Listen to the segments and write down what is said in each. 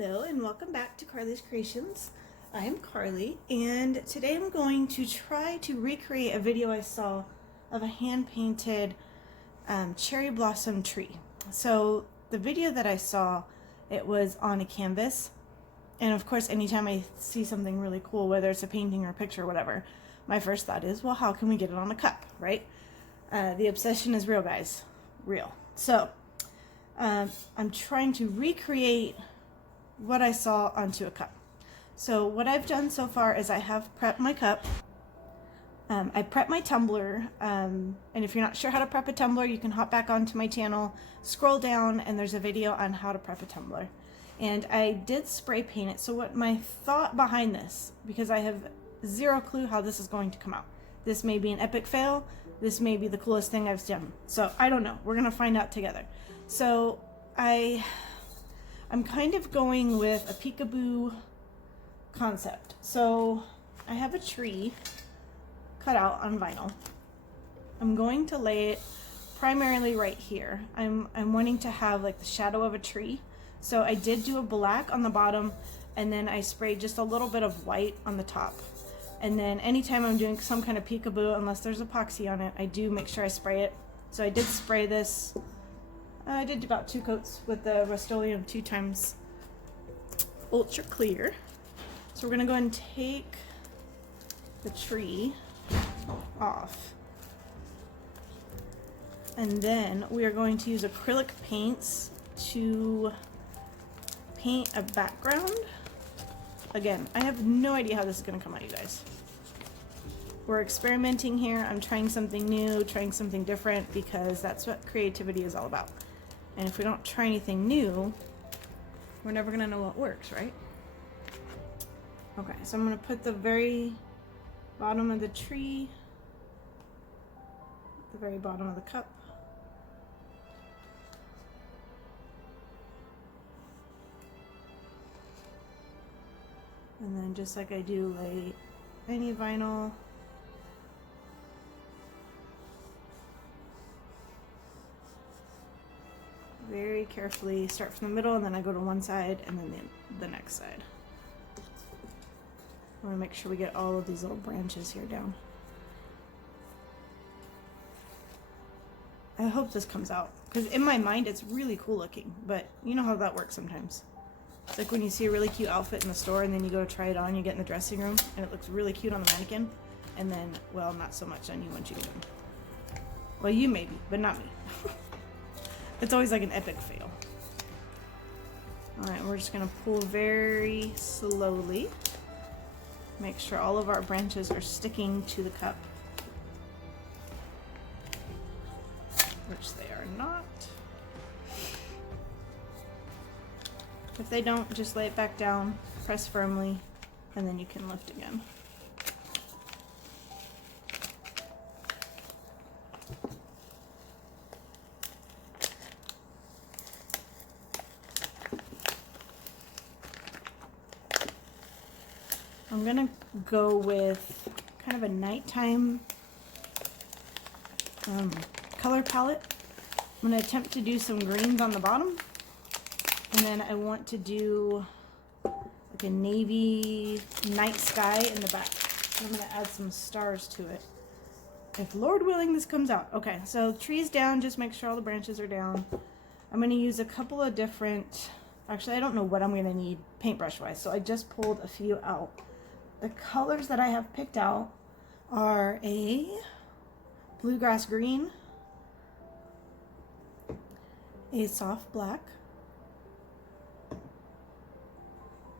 Hello and welcome back to Carly's Creations. I'm Carly and today I'm going to try to recreate a video I saw of a hand-painted cherry blossom tree. So the video that I saw, it was on a canvas, and of course anytime I see something really cool, whether it's a painting or a picture or whatever, my first thought is, well, how can we get it on a cup, right? The obsession is real, guys, real. So I'm trying to recreate what I saw onto a cup. So what I've done so far is I have prepped my cup. I prepped my tumbler, and if you're not sure how to prep a tumbler, you can hop back onto my channel, scroll down, and there's a video on how to prep a tumbler. And I did spray paint it. So what my thought behind this, because I have zero clue how this is going to come out. This may be an epic fail. This may be the coolest thing I've done. So I don't know. We're gonna find out together. So I'm kind of going with a peekaboo concept. So I have a tree cut out on vinyl. I'm going to lay it primarily right here. I'm wanting to have like the shadow of a tree. So I did do a black on the bottom, and then I sprayed just a little bit of white on the top. And then anytime I'm doing some kind of peekaboo, unless there's epoxy on it, I do make sure I spray it. So I did spray this. I did about 2 coats with the Rust-Oleum 2x Ultra Clear. So we're gonna go ahead and take the tree off. And then we are going to use acrylic paints to paint a background. Again, I have no idea how this is gonna come out, you guys. We're experimenting here. I'm trying something new, trying something different, because that's what creativity is all about. And if we don't try anything new, we're never gonna know what works, right? Okay, so I'm gonna put the very bottom of the tree, the very bottom of the cup. And then just like I do lay any vinyl, very carefully start from the middle, and then I go to one side and then the next side. I want to make sure we get all of these little branches here down. I hope this comes out, because in my mind it's really cool looking, but you know how that works sometimes. It's like when you see a really cute outfit in the store and then you go to try it on, you get in the dressing room and it looks really cute on the mannequin, and then, well, not so much on you once you get in. Well, you maybe, but not me. It's always like an epic fail. Alright, we're just going to pull very slowly. Make sure all of our branches are sticking to the cup, which they are not. If they don't, just lay it back down, press firmly, and then you can lift again. I'm gonna go with kind of a nighttime color palette. I'm gonna attempt to do some greens on the bottom, and then I want to do like a navy night sky in the back. And I'm gonna add some stars to it, if Lord willing this comes out. Okay, so trees down, just make sure all the branches are down. I'm gonna use a couple of different, actually I don't know what I'm gonna need paintbrush wise, so I just pulled a few out. The colors that I have picked out are a bluegrass green, a soft black,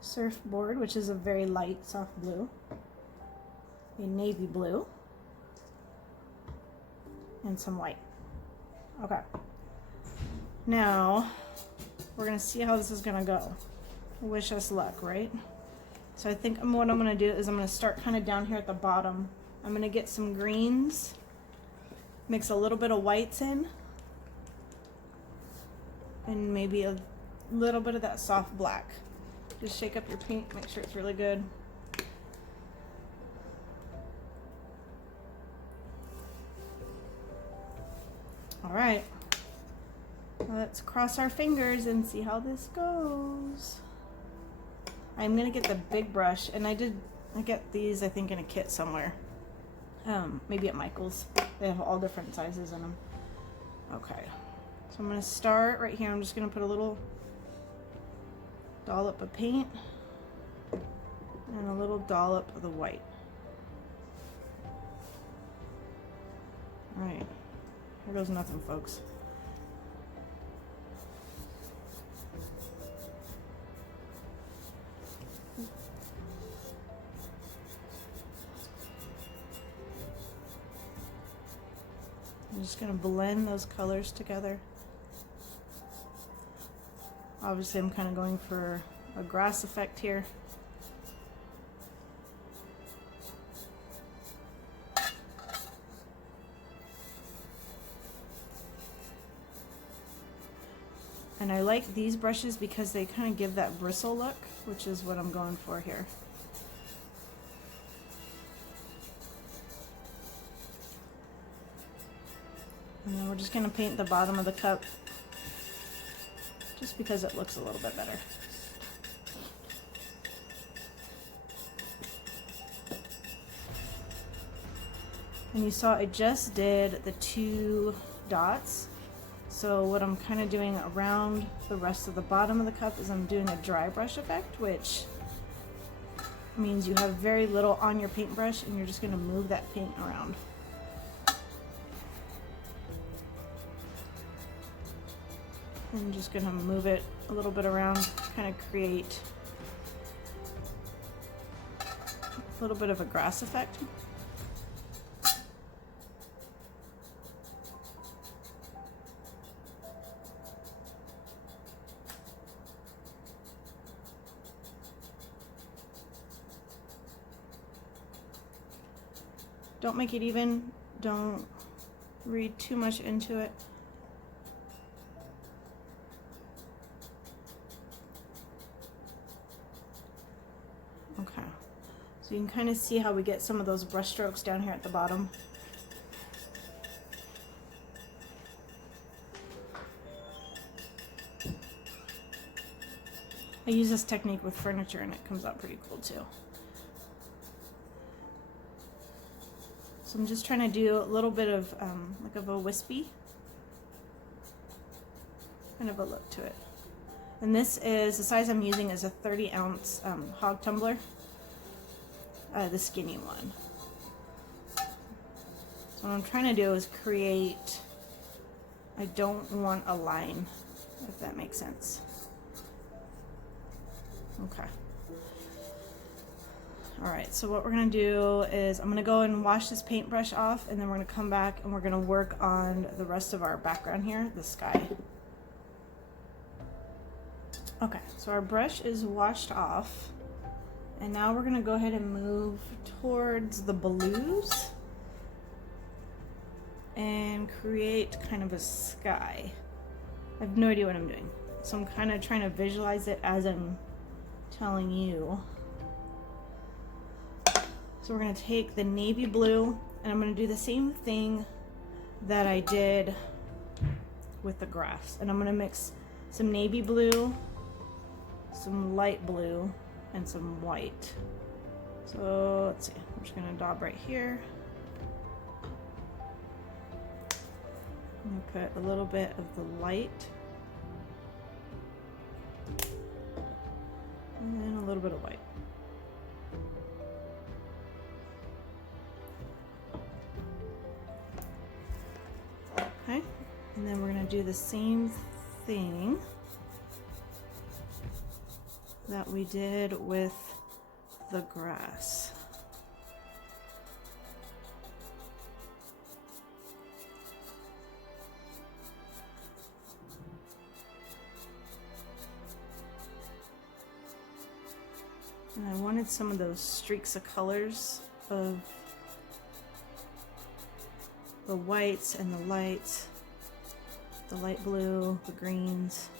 surfboard, which is a very light soft blue, a navy blue, and some white. Okay. Now, we're gonna see how this is gonna go. Wish us luck, right? So I think what I'm going to do is I'm going to start kind of down here at the bottom. I'm going to get some greens, mix a little bit of whites in, and maybe a little bit of that soft black. Just shake up your paint, make sure it's really good. All right, let's cross our fingers and see how this goes. I'm gonna get the big brush, and I get these, I think, in a kit somewhere. Maybe at Michael's. They have all different sizes in them. Okay, so I'm gonna start right here. I'm just gonna put a little dollop of paint and a little dollop of the white. All right, here goes nothing, folks. I'm just going to blend those colors together. Obviously, I'm kind of going for a grass effect here. And I like these brushes because they kind of give that bristle look, which is what I'm going for here. And then we're just going to paint the bottom of the cup just because it looks a little bit better. And you saw I just did the 2 dots. So what I'm kind of doing around the rest of the bottom of the cup is I'm doing a dry brush effect, which means you have very little on your paintbrush and you're just going to move that paint around. I'm just going to move it a little bit around, kind of create a little bit of a grass effect. Don't make it even, don't read too much into it. Okay, so you can kind of see how we get some of those brush strokes down here at the bottom. I use this technique with furniture and it comes out pretty cool too. So I'm just trying to do a little bit of like of a wispy kind of a look to it. And this is, the size I'm using is a 30-ounce Hogg tumbler, the skinny one. So what I'm trying to do is create, I don't want a line, if that makes sense. Okay. All right, so what we're gonna do is I'm gonna go and wash this paintbrush off, and then we're gonna come back and we're gonna work on the rest of our background here, the sky. Okay, so our brush is washed off, and now we're gonna go ahead and move towards the blues and create kind of a sky. I have no idea what I'm doing, so I'm kind of trying to visualize it as I'm telling you. So we're going to take the navy blue, and I'm going to do the same thing that I did with the grass. And I'm going to mix some navy blue, some light blue, and some white. So let's see, I'm just going to dab right here. I'm going to put a little bit of the light and then a little bit of white. Okay, and then we're going to do the same thing that we did with the grass. And I wanted some of those streaks of colors of the whites and the lights, the light blue, the greens.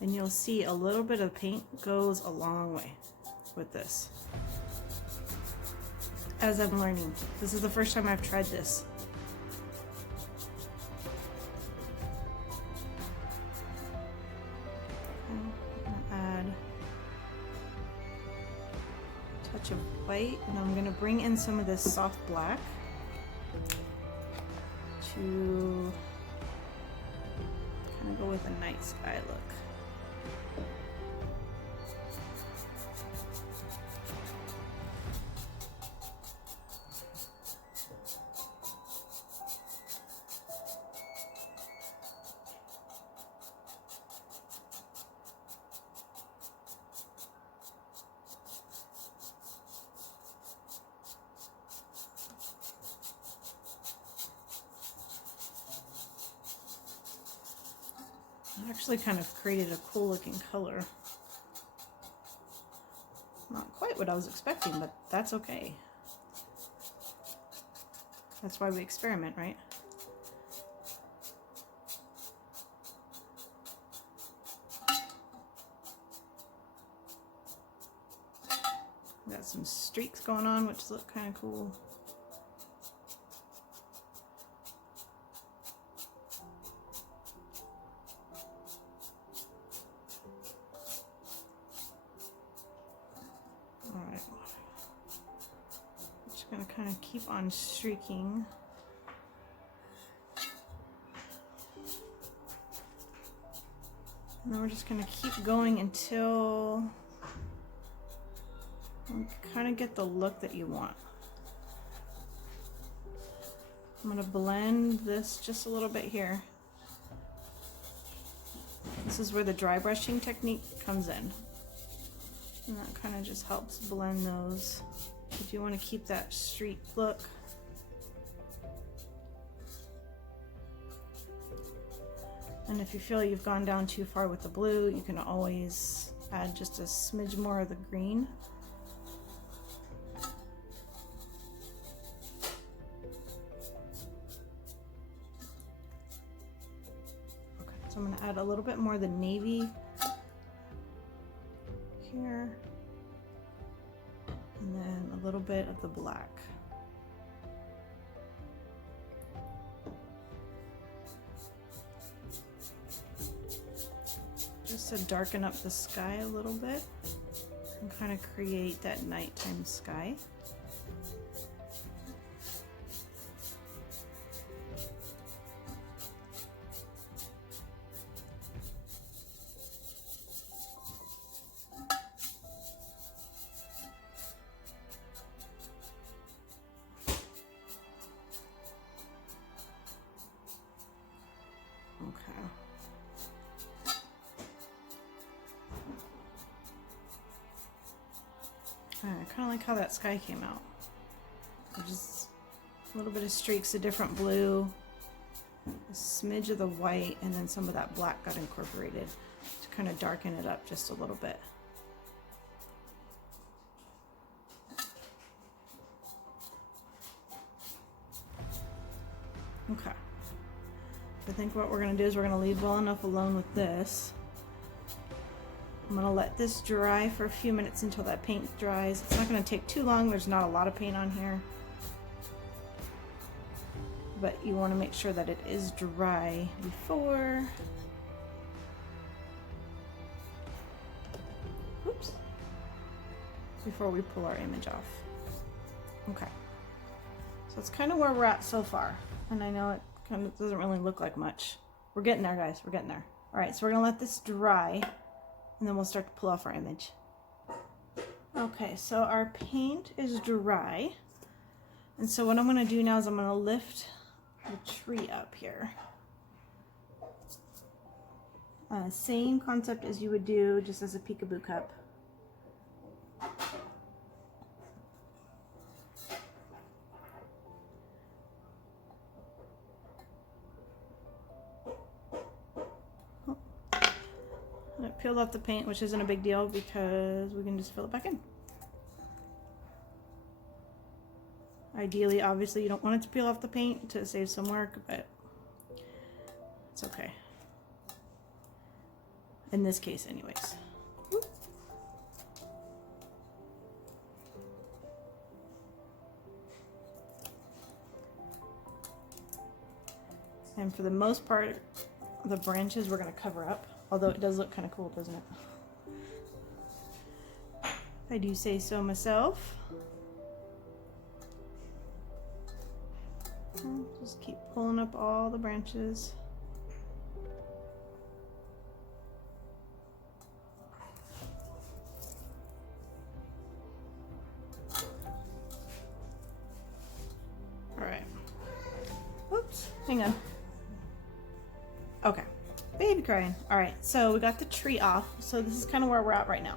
And you'll see a little bit of paint goes a long way with this. As I'm learning, this is the first time I've tried this. touch of white, and I'm going to bring in some of this soft black to kind of go with a night sky look. It actually kind of created a cool looking color. Not quite what I was expecting, but that's okay. That's why we experiment, right? Got some streaks going on, which look kind of cool. Alright. Just gonna kind of keep on streaking. And then we're just gonna keep going until you kind of get the look that you want. I'm going to blend this just a little bit here. This is where the dry brushing technique comes in. And that kind of just helps blend those. If you want to keep that streak look. And if you feel you've gone down too far with the blue, you can always add just a smidge more of the green. So I'm going to add a little bit more of the navy here, and then a little bit of the black. Just to darken up the sky a little bit and kind of create that nighttime sky. I kind of like how that sky came out. Just a little bit of streaks of different blue, a smidge of the white, and then some of that black got incorporated to kind of darken it up just a little bit. Okay. I think what we're going to do is we're going to leave well enough alone with this. I'm going to let this dry for a few minutes until that paint dries. It's not going to take too long. There's not a lot of paint on here. But you want to make sure that it is dry before. Oops. Before we pull our image off. Okay. So it's kind of where we're at so far. And I know it kind of doesn't really look like much. We're getting there, guys. We're getting there. All right, so we're going to let this dry. And then we'll start to pull off our image. Okay, so our paint is dry. And so what I'm going to do now is I'm going to lift the tree up here. Same concept as you would do just as a peekaboo cup. I peeled off the paint, which isn't a big deal because we can just fill it back in. Ideally, obviously, you don't want it to peel off the paint to save some work, but it's okay. In this case, anyways. And for the most part, the branches we're going to cover up. Although it does look kind of cool, doesn't it? if I do say so myself. Just keep pulling up all the branches. All right. Oops, hang on. Okay, baby crying. All right, so we got the tree off. So this is kind of where we're at right now.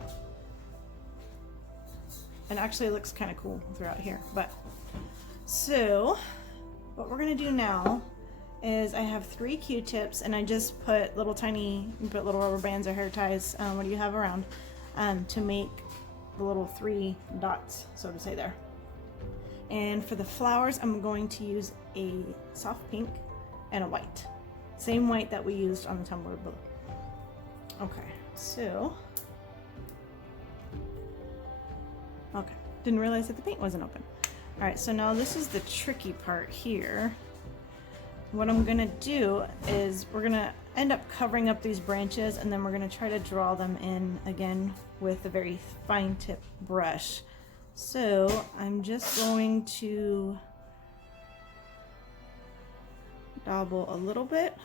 And actually it looks kind of cool throughout here, but so what we're gonna do now is I have 3 Q-tips and I just put little tiny, you put little rubber bands or hair ties, what do you have around, to make the little 3 dots, so to say there. And for the flowers, I'm going to use a soft pink and a white. Same white that we used on the tumbler blue. Okay, so, okay, didn't realize that the paint wasn't open. All right, so now this is the tricky part here. What I'm gonna do is we're gonna end up covering up these branches and then we're gonna try to draw them in again with a very fine tip brush. So I'm just going to dabble a little bit.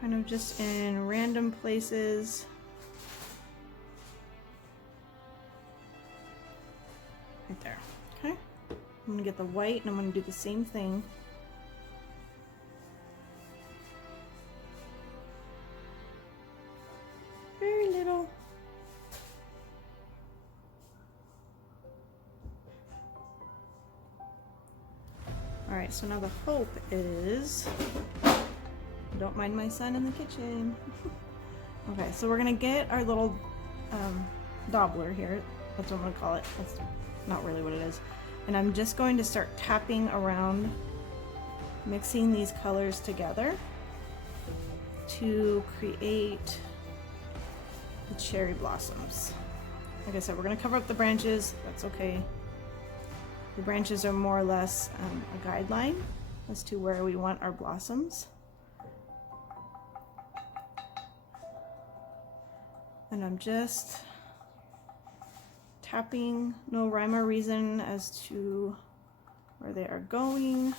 Kind of just in random places. Right there. Okay. I'm gonna get the white and I'm gonna do the same thing. Very little. All right, so now the hope is, don't mind my son in the kitchen. Okay, so we're gonna get our little doubler here. That's what I'm gonna call it. That's not really what it is. And I'm just going to start tapping around, mixing these colors together to create the cherry blossoms. Like I said, we're gonna cover up the branches. That's okay. The branches are more or less a guideline as to where we want our blossoms. And I'm just tapping, no rhyme or reason as to where they are going.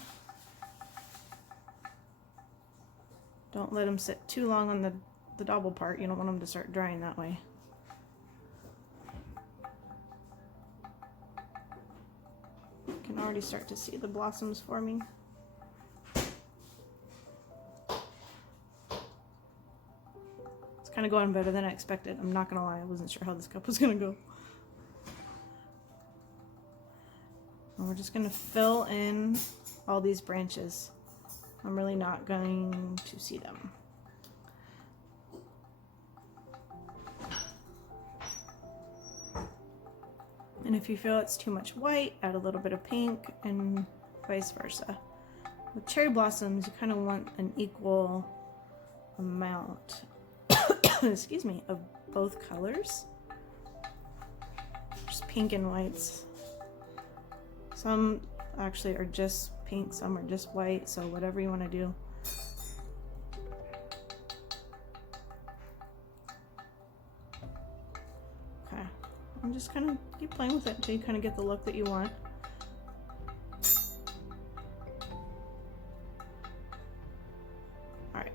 Don't let them sit too long on the double part. You don't want them to start drying that way. You can already start to see the blossoms forming. It's kind of going better than I expected. I'm not gonna lie, I wasn't sure how this cup was gonna go. And we're just gonna fill in all these branches. I'm really not going to see them. And if you feel it's too much white, add a little bit of pink and vice versa. With cherry blossoms, you kind of want an equal amount, excuse me, of both colors. Just pink and whites. Some actually are just pink, some are just white, so whatever you want to do. Okay, I'm just kind of keep playing with it until you kind of get the look that you want. All right.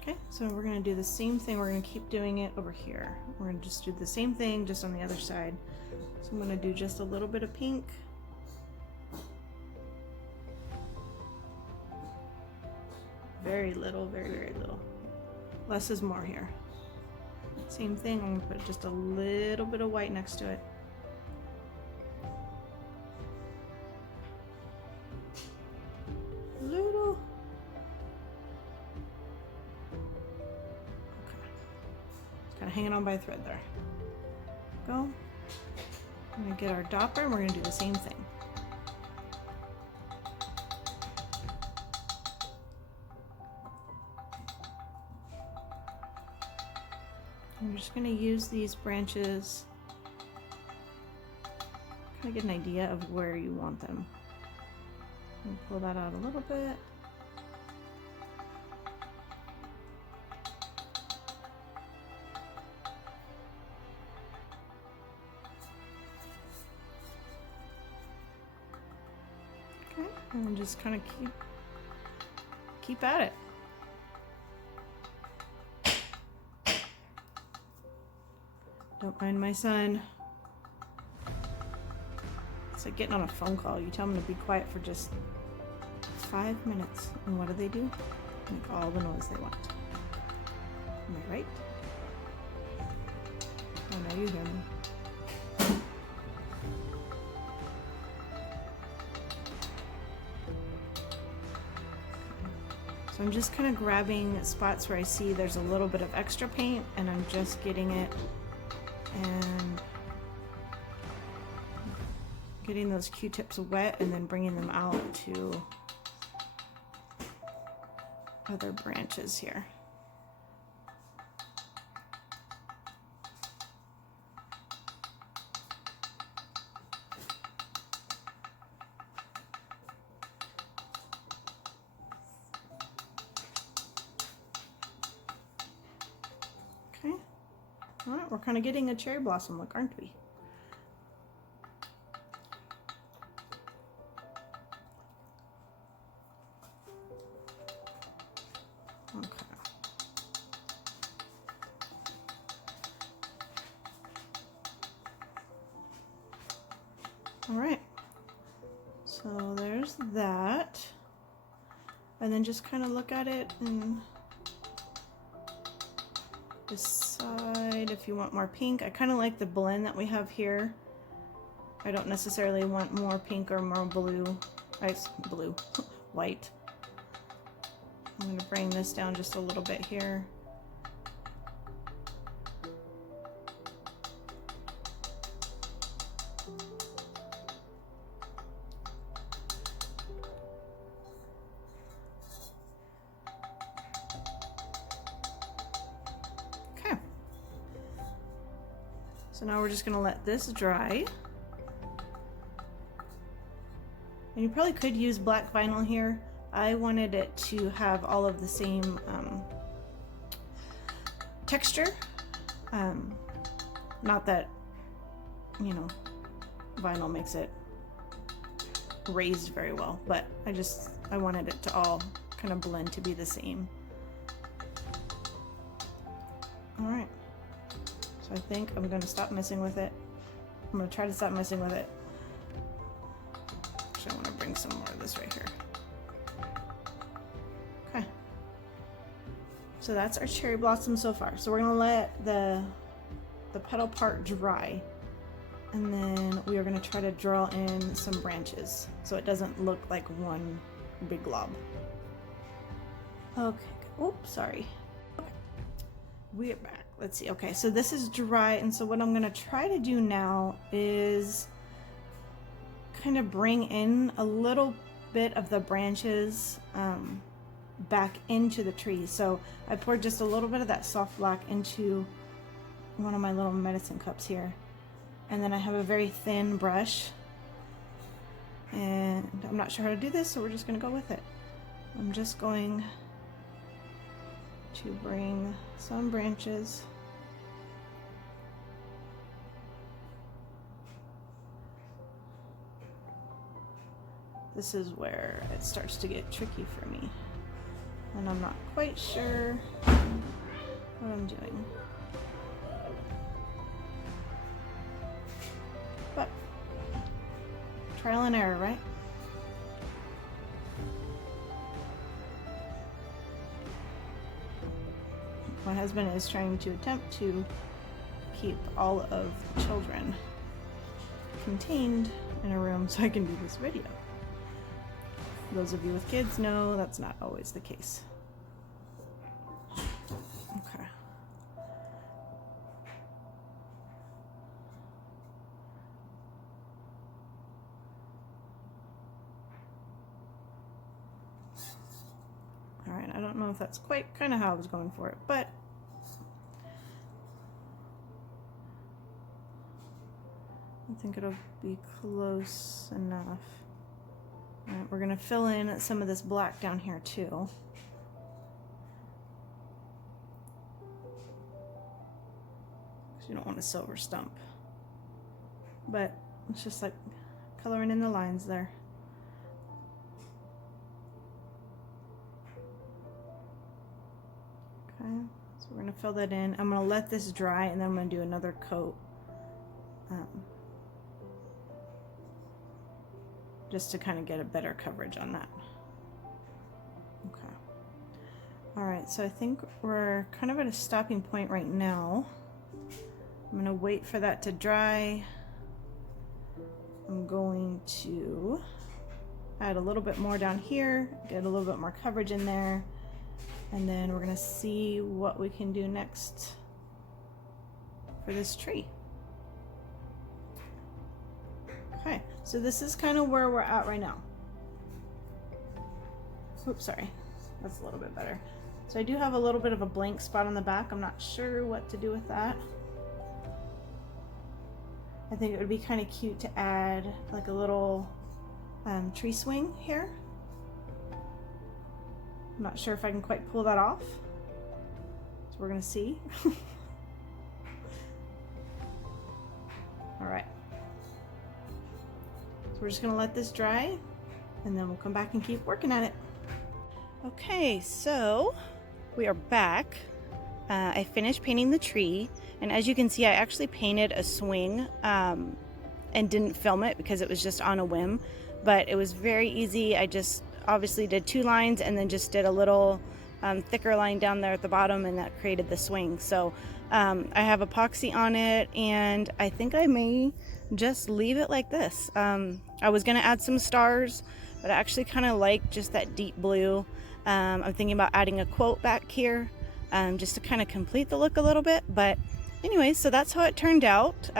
Okay, so we're going to do the same thing. We're going to keep doing it over here. We're going to just do the same thing just on the other side. So I'm going to do just a little bit of pink. Very little, very, very little. Less is more here. Same thing, I'm going to put just a little bit of white next to it. Little. Kind of hanging on by a thread there. Go. I'm going to get our dopper and we're going to do the same thing. I'm just going to use these branches kind of get an idea of where you want them. And pull that out a little bit. Okay, and just kind of keep at it. Don't mind my son. It's like getting on a phone call. You tell them to be quiet for just 5 minutes. And what do? Make all the noise they want. Am I right? Oh, now you hear me. So I'm just kind of grabbing spots where I see there's a little bit of extra paint, and I'm just getting it and getting those Q-tips wet and then bringing them out to other branches here. Okay. All right, we're kind of getting a cherry blossom look, aren't we? Okay. All right. So there's that. And then just kind of look at it and decide if you want more pink. I kind of like the blend that we have here. I don't necessarily want more pink or more blue. White. I'm going to bring this down just a little bit here. Okay. So now we're just going to let this dry. And you probably could use black vinyl here. I wanted it to have all of the same texture. Not that, you know, vinyl makes it raised very well, but I wanted it to all kind of blend to be the same. All right. So I think I'm going to stop messing with it. I'm going to try to stop messing with it. Actually, I want to bring some more of this right here. Okay. So that's our cherry blossom so far. So we're going to let the petal part dry. And then we are going to try to draw in some branches so it doesn't look like one big glob. Okay. Oops, sorry. Okay. We're back. Let's see. Okay, so this is dry, and so what I'm going to try to do now is kind of bring in a little bit of the branches back into the tree. So I poured just a little bit of that soft black into one of my little medicine cups here. And then I have a very thin brush. And I'm not sure how to do this, so we're just going to go with it. I'm just going to bring some branches This is where it starts to get tricky for me, and I'm not quite sure what I'm doing. But trial and error, right? My husband is trying to attempt to keep all of the children contained in a room so I can do this video. Those of you with kids know that's not always the case. Okay. All right, I don't know if that's quite kind of how I was going for it, but I think it'll be close enough. All right, we're gonna fill in some of this black down here too. Because you don't want a silver stump. But it's just like coloring in the lines there. Okay, so we're gonna fill that in. I'm gonna let this dry and then I'm gonna do another coat. Just to kind of get a better coverage on that. Okay. All right, so I think we're kind of at a stopping point right now. I'm gonna wait for that to dry. I'm going to add a little bit more down here, get a little bit more coverage in there, and then we're gonna see what we can do next for this tree. Okay, so this is kind of where we're at right now. Oops, sorry, that's a little bit better. So I do have a little bit of a blank spot on the back. I'm not sure what to do with that. I think it would be kind of cute to add like a little tree swing here. I'm not sure if I can quite pull that off. So we're gonna see. All right. We're just gonna let this dry and then we'll come back and keep working at it. Okay, so we are back. I finished painting the tree, and as you can see, I actually painted a swing and didn't film it because it was just on a whim, but it was very easy. I just obviously did 2 lines and then just did a little thicker line down there at the bottom, and that created the swing. So I have epoxy on it, and I think I may just leave it like this. I was gonna add some stars, but I actually kind of like just that deep blue. I'm thinking about adding a quote back here just to kind of complete the look a little bit. But anyway, so that's how it turned out.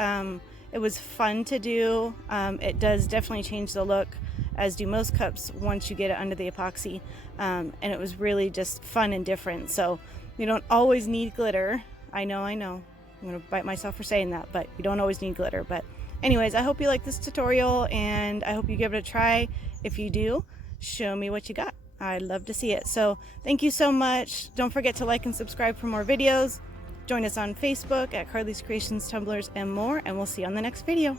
It was fun to do. It does definitely change the look, as do most cups once you get it under the epoxy. And it was really just fun and different. So you don't always need glitter. I know. I'm gonna bite myself for saying that, but you don't always need glitter. But anyways, I hope you like this tutorial, and I hope you give it a try. If you do, show me what you got. I'd love to see it. So thank you so much. Don't forget to like and subscribe for more videos. Join us on Facebook at Carly's Creations, Tumblers, and more, and we'll see you on the next video.